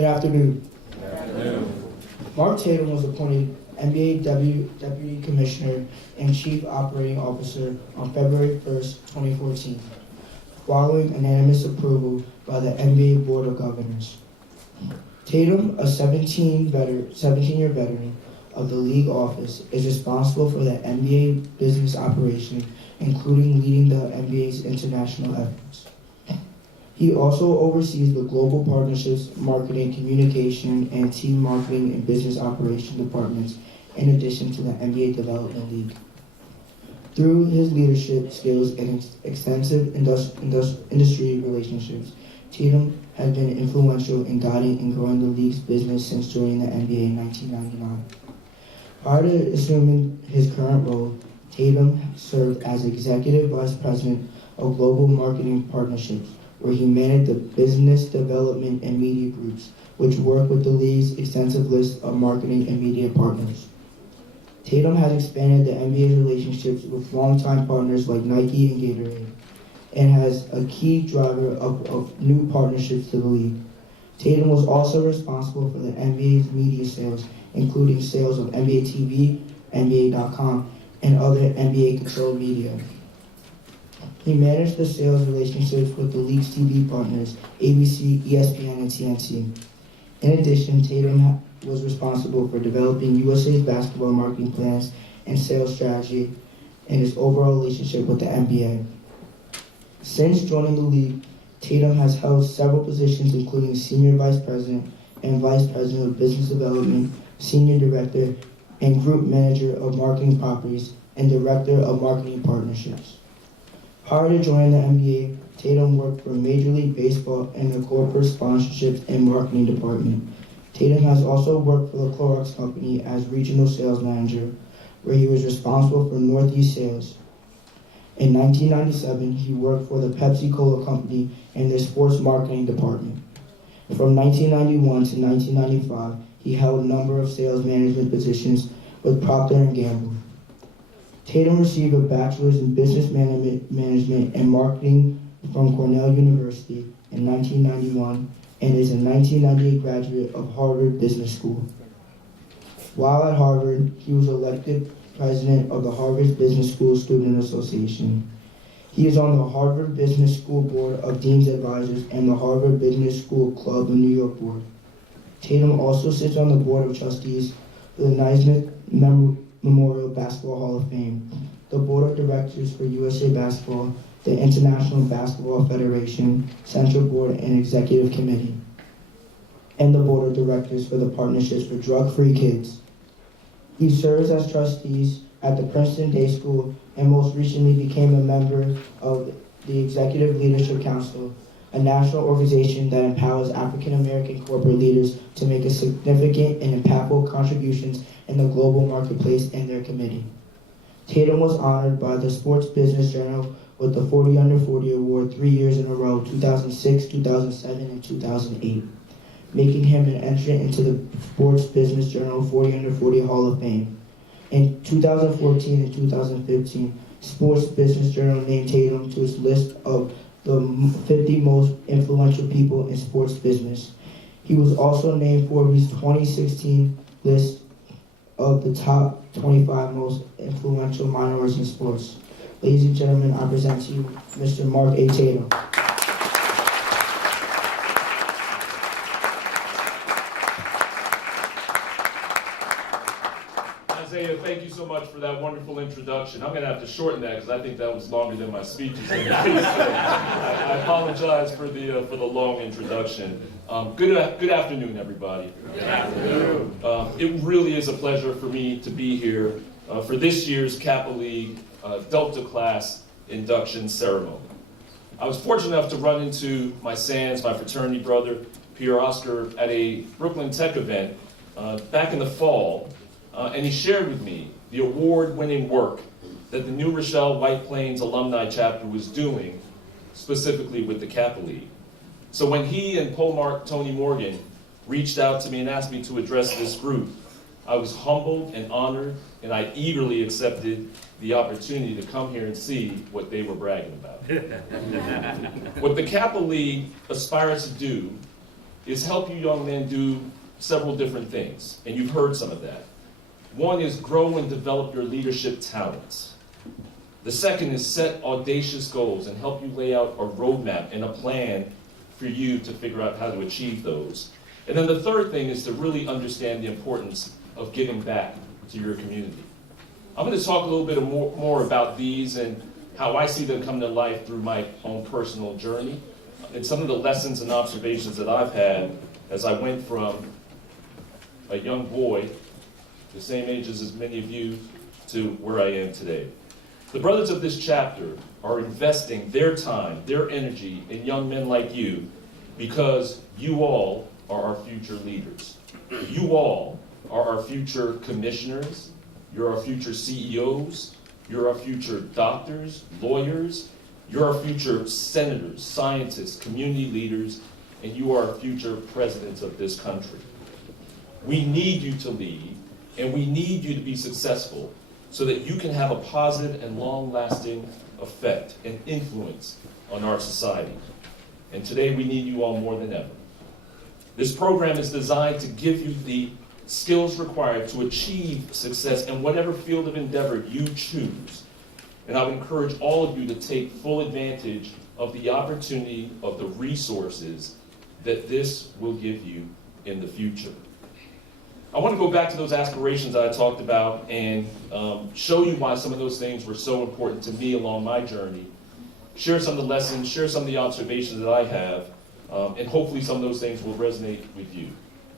Good afternoon. Good afternoon. Mark Tatum was appointed NBA Deputy Commissioner and Chief Operating Officer on February 1st, 2014, following unanimous approval by the NBA Board of Governors. Tatum, a 17-year veteran of the league office, is responsible for the NBA business operation, including leading the NBA's international efforts. He also oversees the global partnerships, marketing, communication, and team marketing and business operation departments, in addition to the NBA Development League. Through his leadership skills and extensive industry relationships, Tatum has been influential in guiding and growing the league's business since joining the NBA in 1999. Prior to assuming his current role, Tatum served as Executive Vice President of Global Marketing Partnerships, where he managed the business development and media groups, which work with the league's extensive list of marketing and media partners. Tatum has expanded the NBA's relationships with longtime partners like Nike and Gatorade, and has a key driver of new partnerships to the league. Tatum was also responsible for the NBA's media sales, including sales of NBA TV, NBA.com, and other NBA-controlled media. He managed the sales relationships with the league's TV partners, ABC, ESPN, and TNT. In addition, Tatum was responsible for developing USA's basketball marketing plans and sales strategy and his overall relationship with the NBA. Since joining the league, Tatum has held several positions, including Senior Vice President and Vice President of Business Development, Senior Director and Group Manager of Marketing Properties, and Director of Marketing Partnerships. Prior to joining the NBA, Tatum worked for Major League Baseball in the corporate sponsorships and marketing department. Tatum has also worked for the Clorox Company as Regional Sales Manager, where he was responsible for Northeast sales. In 1997, he worked for the Pepsi-Cola Company in their sports marketing department. From 1991 to 1995, he held a number of sales management positions with Procter & Gamble. Tatum received a bachelor's in business management and marketing from Cornell University in 1991 and is a 1998 graduate of Harvard Business School. While at Harvard, he was elected president of the Harvard Business School Student Association. He is on the Harvard Business School Board of Dean's Advisors and the Harvard Business School Club of New York Board. Tatum also sits on the Board of Trustees for the Naismith Memorial Basketball Hall of Fame, the Board of Directors for USA Basketball, the International Basketball Federation, Central Board and Executive Committee, and the Board of Directors for the Partnerships for Drug-Free Kids. He serves as trustees at the Princeton Day School and most recently became a member of the Executive Leadership Council, a national organization that empowers African American corporate leaders to make a significant and impactful contributions in the global marketplace and their committee. Tatum was honored by the Sports Business Journal with the 40 Under 40 Award 3 years in a row, 2006, 2007, and 2008, making him an entrant into the Sports Business Journal 40 Under 40 Hall of Fame. In 2014 and 2015, Sports Business Journal named Tatum to its list of the 50 most influential people in sports business. He was also named Forbes' 2016 list of the top 25 most influential minorities in sports. Ladies and gentlemen, I present to you Mr. Mark A. Tatum. Isaiah, thank you so much for that wonderful introduction. I'm going to have to shorten that because I think that was longer than my speeches. I apologize for the long introduction. Good afternoon, everybody. Good afternoon. It really is a pleasure for me to be here for this year's Kappa League Delta class induction ceremony. I was fortunate enough to run into my SANS, my fraternity brother, Pierre Oscar, at a Brooklyn Tech event back in the fall. And he shared with me the award-winning work that the New Rochelle White Plains Alumni Chapter was doing, specifically with the Kappa League. So when he and Polmark Tony Morgan reached out to me and asked me to address this group, I was humbled and honored, and I eagerly accepted the opportunity to come here and see what they were bragging about. What the Kappa League aspires to do is help you young men do several different things, and you've heard some of that. One is grow and develop your leadership talents. The second is set audacious goals and help you lay out a roadmap and a plan for you to figure out how to achieve those. And then the third thing is to really understand the importance of giving back to your community. I'm going to talk a little bit more about these and how I see them come to life through my own personal journey and some of the lessons and observations that I've had as I went from a young boy, the same age as many of you, to where I am today. The brothers of this chapter are investing their time, their energy in young men like you because you all are our future leaders. You all are our future commissioners. You're our future CEOs. You're our future doctors, lawyers. You're our future senators, scientists, community leaders, and you are our future presidents of this country. We need you to lead, and we need you to be successful so that you can have a positive and long-lasting effect and influence on our society. And today we need you all more than ever. This program is designed to give you the skills required to achieve success in whatever field of endeavor you choose. And I would encourage all of you to take full advantage of the opportunity of the resources that this will give you in the future. I want to go back to those aspirations that I talked about and show you why some of those things were so important to me along my journey, share some of the lessons, share some of the observations that I have, and hopefully some of those things will resonate with you.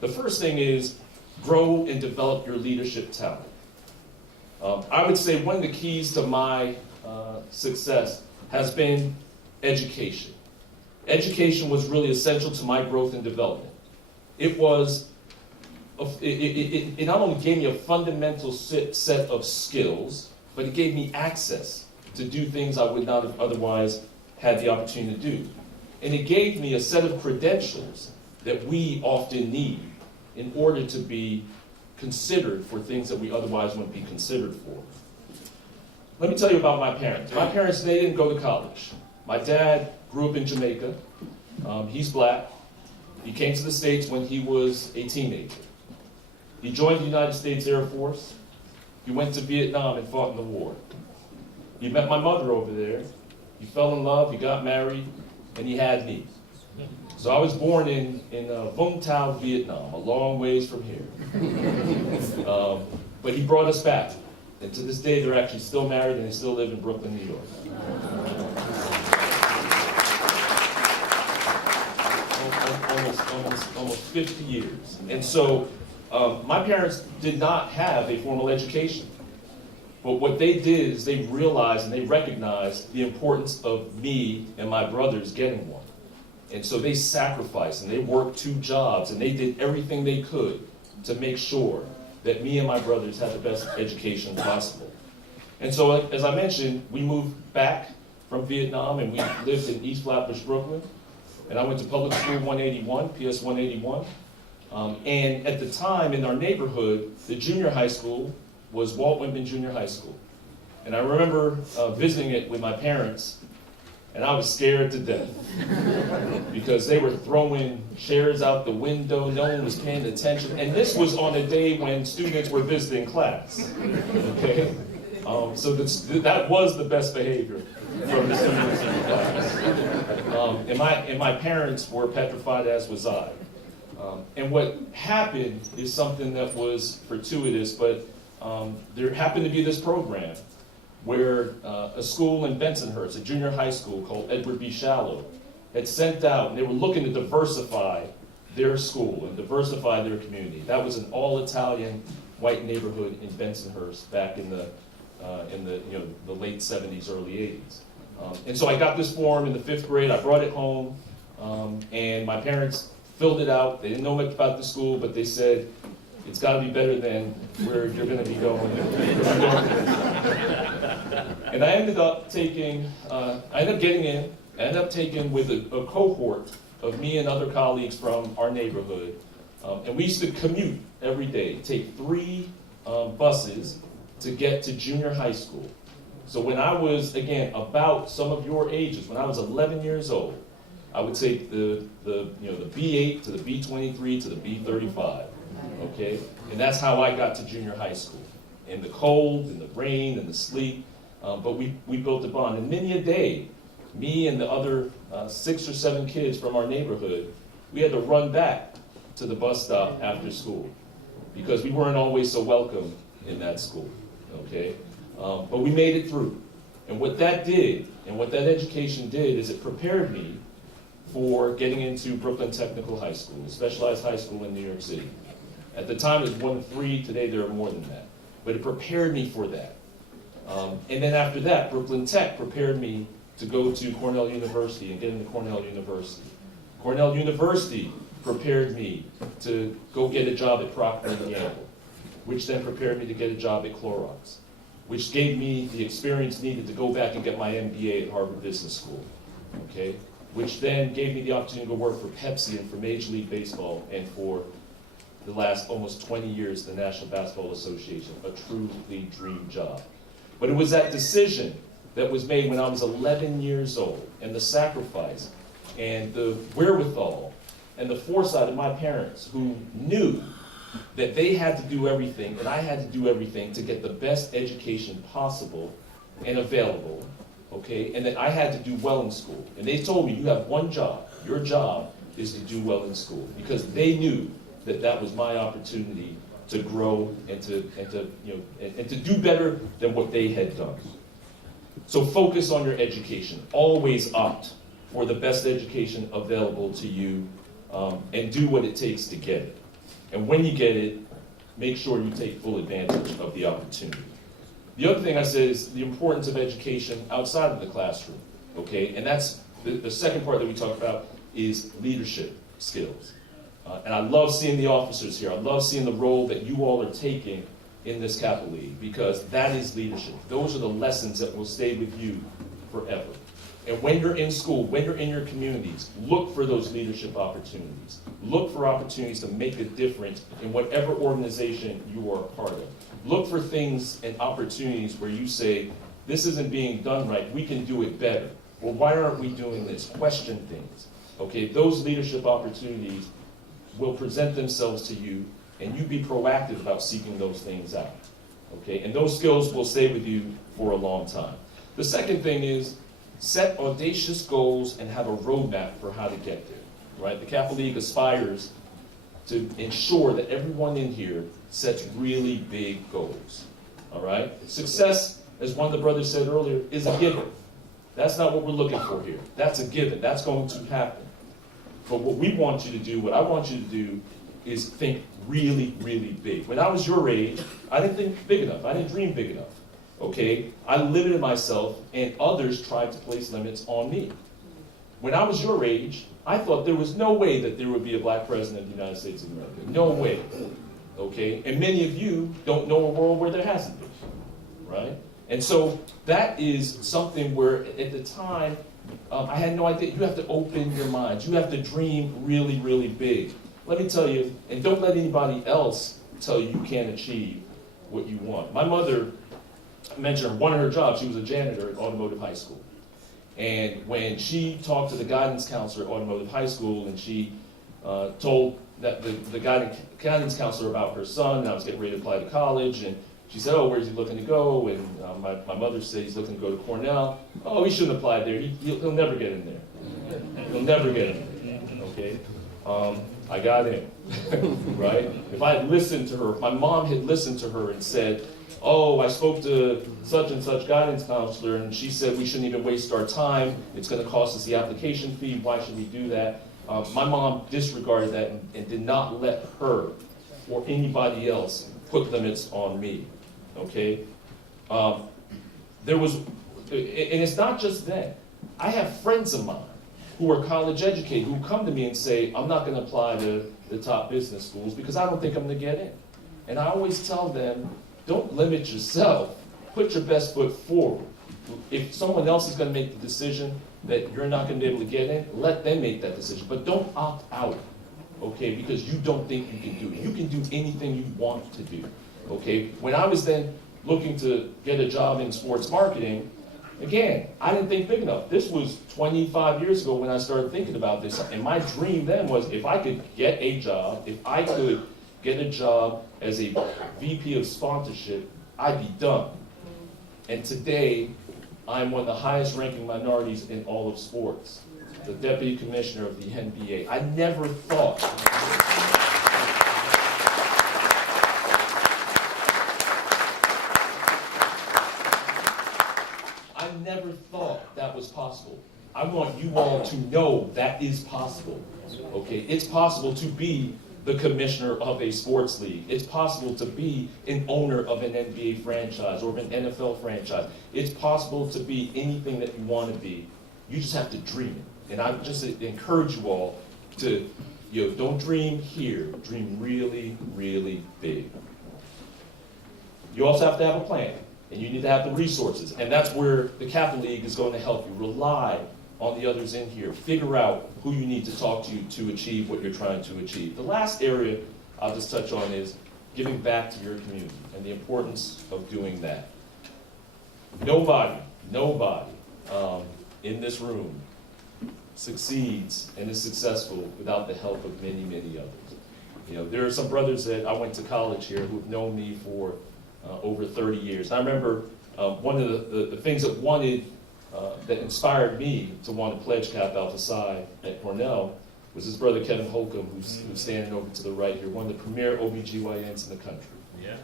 The first thing is grow and develop your leadership talent. I would say one of the keys to my success has been education. Education was really essential to my growth and development. It not only gave me a fundamental set of skills, but it gave me access to do things I would not have otherwise had the opportunity to do. And it gave me a set of credentials that we often need in order to be considered for things that we otherwise wouldn't be considered for. Let me tell you about my parents. My parents, they didn't go to college. My dad grew up in Jamaica. He's black. He came to the States when he was a teenager. He joined the United States Air Force. He went to Vietnam and fought in the war. He met my mother over there. He fell in love, he got married, and he had me. So I was born in Vung Tau, Vietnam, a long ways from here. But he brought us back. And to this day, they're actually still married and they still live in Brooklyn, New York. Almost 50 years. And so my parents did not have a formal education. But what they did is they realized and they recognized the importance of me and my brothers getting one. And so they sacrificed and they worked 2 jobs and they did everything they could to make sure that me and my brothers had the best education possible. And so, as I mentioned, we moved back from Vietnam and we lived in East Flatbush, Brooklyn. And I went to public school 181, PS 181. And at the time in our neighborhood, the junior high school was Walt Whitman Junior High School. And I remember visiting it with my parents, and I was scared to death because they were throwing chairs out the window, no one was paying attention. And this was on a day when students were visiting class, okay? So that was the best behavior from the students in class. And my parents were petrified, as was I. And what happened is something that was fortuitous, but there happened to be this program where a school in Bensonhurst, a junior high school called Edward B. Shallow, had sent out, and they were looking to diversify their school and diversify their community. That was an all-Italian white neighborhood in Bensonhurst back in the late 70s, early 80s. And so I got this form in the 5th grade. I brought it home, and my parents filled it out. They didn't know much about the school, but they said, it's got to be better than where you're going to be going. And I ended up getting in. I ended up taking with a cohort of me and other colleagues from our neighborhood. And we used to commute every day, take 3 buses to get to junior high school. So when I was, again, about some of your ages, when I was 11 years old, I would take the B8 to the B23 to the B35, okay? And that's how I got to junior high school. In the cold, in the rain, in the sleet, but we built a bond. And many a day, me and the other 6 or 7 kids from our neighborhood, we had to run back to the bus stop after school because we weren't always so welcome in that school, okay? But we made it through. And what that did, and what that education did, is it prepared me for getting into Brooklyn Technical High School, a specialized high school in New York City. At the time, it was 1 of 3. Today, there are more than that. But it prepared me for that. And then after that, Brooklyn Tech prepared me to go to Cornell University and get into Cornell University. Cornell University prepared me to go get a job at Procter & Gamble, which then prepared me to get a job at Clorox, which gave me the experience needed to go back and get my MBA at Harvard Business School, okay? Which then gave me the opportunity to work for Pepsi and for Major League Baseball and for the last almost 20 years, the National Basketball Association, a truly dream job. But it was that decision that was made when I was 11 years old, and the sacrifice and the wherewithal and the foresight of my parents, who knew that they had to do everything and I had to do everything to get the best education possible and available, okay? And that I had to do well in school. And they told me, you have one job. Your job is to do well in school, because they knew that that was my opportunity to grow and to do better than what they had done. So focus on your education. Always opt for the best education available to you, and do what it takes to get it. And when you get it, make sure you take full advantage of the opportunity. The other thing I said is the importance of education outside of the classroom, okay? And that's the second part that we talk about is leadership skills. And I love seeing the officers here. I love seeing the role that you all are taking in this Kappa League, because that is leadership. Those are the lessons that will stay with you forever. And when you're in school, when you're in your communities, look for those leadership opportunities. Look for opportunities to make a difference in whatever organization you are a part of. Look for things and opportunities where you say, this isn't being done right, we can do it better. Or why aren't we doing this? Question things. Okay, those leadership opportunities will present themselves to you, and you be proactive about seeking those things out. Okay, and those skills will stay with you for a long time. The second thing is, set audacious goals and have a roadmap for how to get there, right? The Kappa League aspires to ensure that everyone in here sets really big goals, all right? Success, as one of the brothers said earlier, is a given. That's not what we're looking for here. That's a given. That's going to happen. But what we want you to do, what I want you to do, is think really, really big. When I was your age, I didn't think big enough. I didn't dream big enough. Okay, I limited myself, and others tried to place limits on me. When I was your age, I thought there was no way that there would be a black president of the United States of America. No way. Okay, and many of you don't know a world where there hasn't been, right? And so that is something where, at the time, I had no idea. You have to open your mind. You have to dream really, really big. Let me tell you, and don't let anybody else tell you you can't achieve what you want. My mother, I mentioned one of her jobs, she was a janitor at Automotive High School. And when she talked to the guidance counselor at Automotive High School, and she told that the guidance counselor about her son, and I was getting ready to apply to college, and she said, oh, where's he looking to go? And my mother said he's looking to go to Cornell. Oh, he shouldn't apply there. He'll never get in there. He'll never get in there, okay? I got in, right? If I had listened to her, if my mom had listened to her and said, oh, I spoke to such and such guidance counselor, and she said we shouldn't even waste our time. It's going to cost us the application fee. Why should we do that? My mom disregarded that and did not let her or anybody else put limits on me. Okay? There was, and it's not just that. I have friends of mine who are college educated who come to me and say, I'm not going to apply to the top business schools because I don't think I'm going to get in. And I always tell them, don't limit yourself. Put your best foot forward. If someone else is going to make the decision that you're not going to be able to get in, let them make that decision. But don't opt out, okay, because you don't think you can do it. You can do anything you want to do, okay? When I was then looking to get a job in sports marketing, Again, I didn't think big enough. This was 25 years ago when I started thinking about this. And my dream then was if I could get a job, if I could get a job as a VP of sponsorship, I'd be done. And today, I'm one of the highest ranking minorities in all of sports, the Deputy Commissioner of the NBA. I never thought that was possible. I want you all to know that is possible. Okay, it's possible to be the commissioner of a sports league. It's possible to be an owner of an NBA franchise or an NFL franchise. It's possible to be anything that you want to be. You just have to dream it. And I just encourage you all to, don't dream here. Dream really, really big. You also have to have a plan. And you need to have the resources. And that's where the Kappa League is going to help you. Rely on the others in here. Figure out who you need to talk to achieve what you're trying to achieve. The last area I'll just touch on is giving back to your community and the importance of doing that. Nobody in this room succeeds and is successful without the help of many, many others. There are some brothers that I went to college here who've known me for over 30 years. And I remember one of the things that inspired me to want to pledge Kappa Alpha Psi at Cornell was his brother Kevin Holcomb, who's standing over to the right here, one of the premier OBGYNs in the country. Yeah.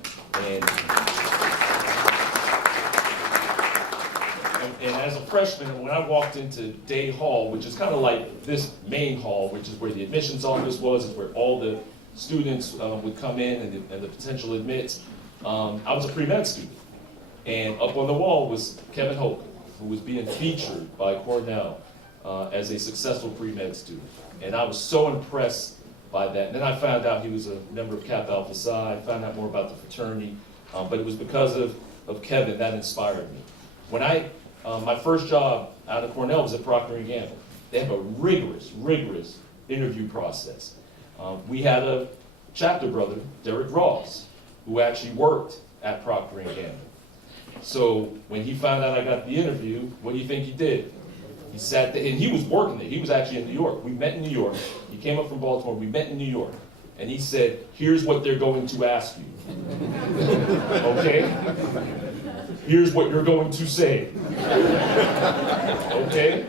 And as a freshman, when I walked into Day Hall, which is kind of like this main hall, which is where the admissions office was, is where all the students would come in and the potential admits, I was a pre-med student. And up on the wall was Kevin Holcomb, who was being featured by Cornell as a successful pre-med student. And I was so impressed by that. And then I found out he was a member of Kappa Alpha Psi, found out more about the fraternity, but it was because of Kevin that inspired me. When my first job out of Cornell was at Procter & Gamble. They have a rigorous interview process. We had a chapter brother, Derek Ross, who actually worked at Procter & Gamble. So when he found out I got the interview, what do you think he did? He sat there, and he was working there. He was actually in New York. We met in New York. He came up from Baltimore. We met in New York. And he said, here's what they're going to ask you. Okay? Here's what you're going to say. Okay?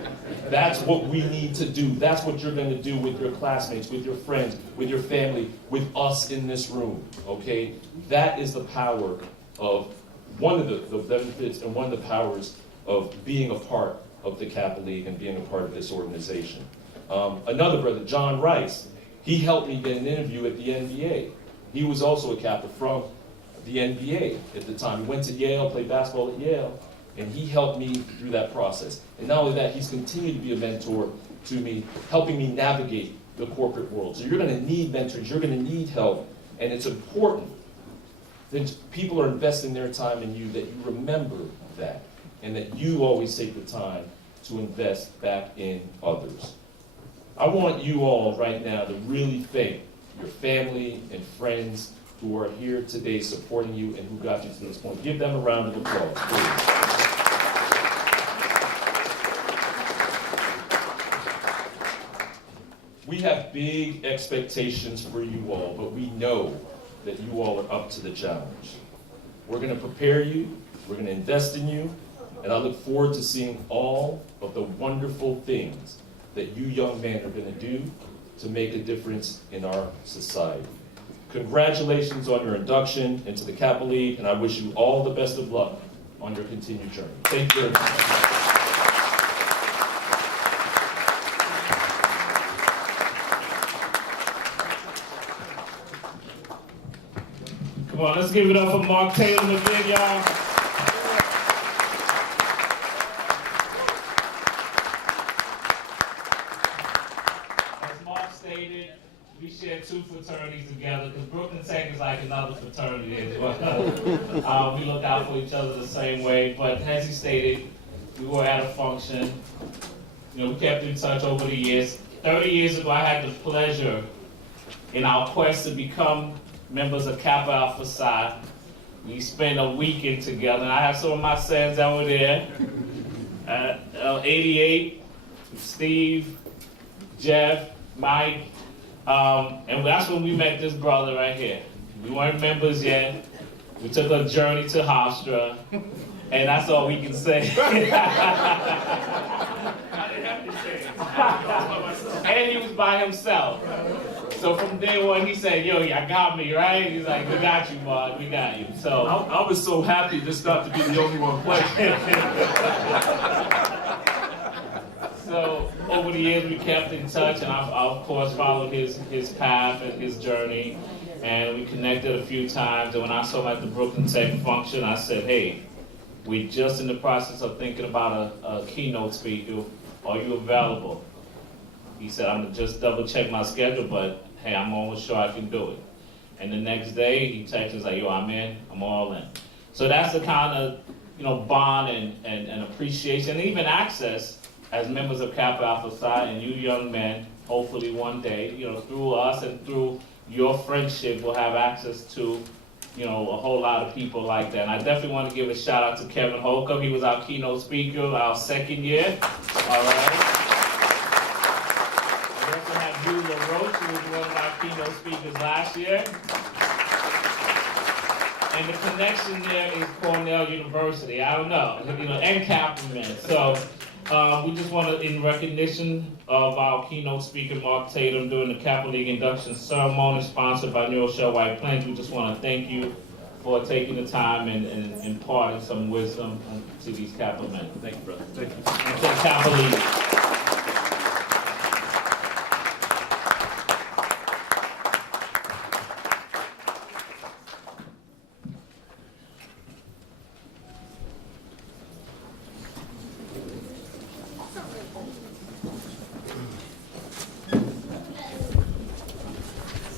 That's what we need to do. That's what you're going to do with your classmates, with your friends, with your family, with us in this room. Okay? That is the power of one of the benefits and one of the powers of being a part of the Kappa League and being a part of this organization. Another brother, John Rice, he helped me get an interview at the NBA. He was also a Kappa from the NBA at the time. He went to Yale, played basketball at Yale, and he helped me through that process. And not only that, he's continued to be a mentor to me, helping me navigate the corporate world. So you're going to need mentors, you're going to need help, and it's important that people are investing their time in you, that you remember that, and that you always take the time to invest back in others. I want you all right now to really thank your family and friends who are here today supporting you and who got you to this point. Give them a round of applause, please. We have big expectations for you all, but we know that you all are up to the challenge. We're going to prepare you, we're going to invest in you, and I look forward to seeing all of the wonderful things that you young men are going to do to make a difference in our society. Congratulations on your induction into the Kappa League, and I wish you all the best of luck on your continued journey. Thank you very much. Come on, let's give it up for Mark Taylor again, y'all. As Mark stated, we share two fraternities together because Brooklyn Tech is like another fraternity as well. We look out for each other the same way, but as he stated, we were at a function. We kept in touch over the years. 30 years ago, I had the pleasure in our quest to become members of Kappa Alpha Psi. We spent a weekend together, and I have some of my sons that were there. 88, Steve, Jeff, Mike, and that's when we met this brother right here. We weren't members yet. We took a journey to Hofstra, and that's all we can say. I didn't have to say it. And he was by himself. So from day one, he said, yo, y'all got me, right? He's like, we got you, Mark, we got you. So I was so happy just not to be the only one playing. So over the years, we kept in touch, and I of course followed his path and his journey, and we connected a few times. And when I saw him at the Brooklyn Tech function, I said, hey, we're just in the process of thinking about a keynote speaker. Are you available? He said, I'm gonna just double check my schedule, but hey, I'm almost sure I can do it. And the next day, he texted us like, yo, I'm in, I'm all in. So that's the kind of, bond and appreciation, and even access as members of Kappa Alpha Psi, and you young men, hopefully one day, through us and through your friendship, will have access to, a whole lot of people like that. And I definitely want to give a shout out to Kevin Holcomb. He was our keynote speaker our second year. All right. We also have Hugh LaRoche, who was one of our keynote speakers last year. And the connection there is Cornell University. I don't know, and Kaplan. So we just want to, in recognition of our keynote speaker, Mark Tatum, during the Kappa League induction ceremony sponsored by NeuroShell White Plains, we just want to thank you for taking the time and imparting some wisdom to these Kappa men. Thank you, brother. Thank you. And to the Kappa League.